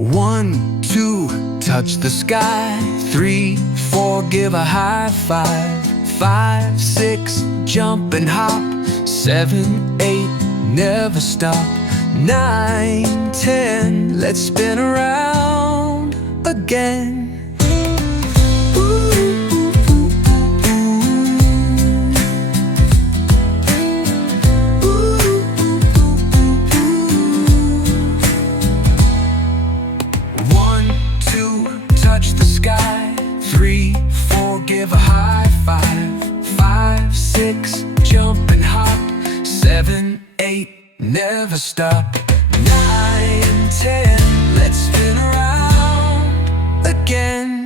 1, 2, touch the sky. 3, 4, give a high five. 5, 6, jump and hop. 7, 8, never stop. 9, 10, let's spin around again. 1, 2, touch the sky. 3, 4, give a high five. 5, 6, jump and hop. 7, 8, never stop. 9, 10, let's spin around again.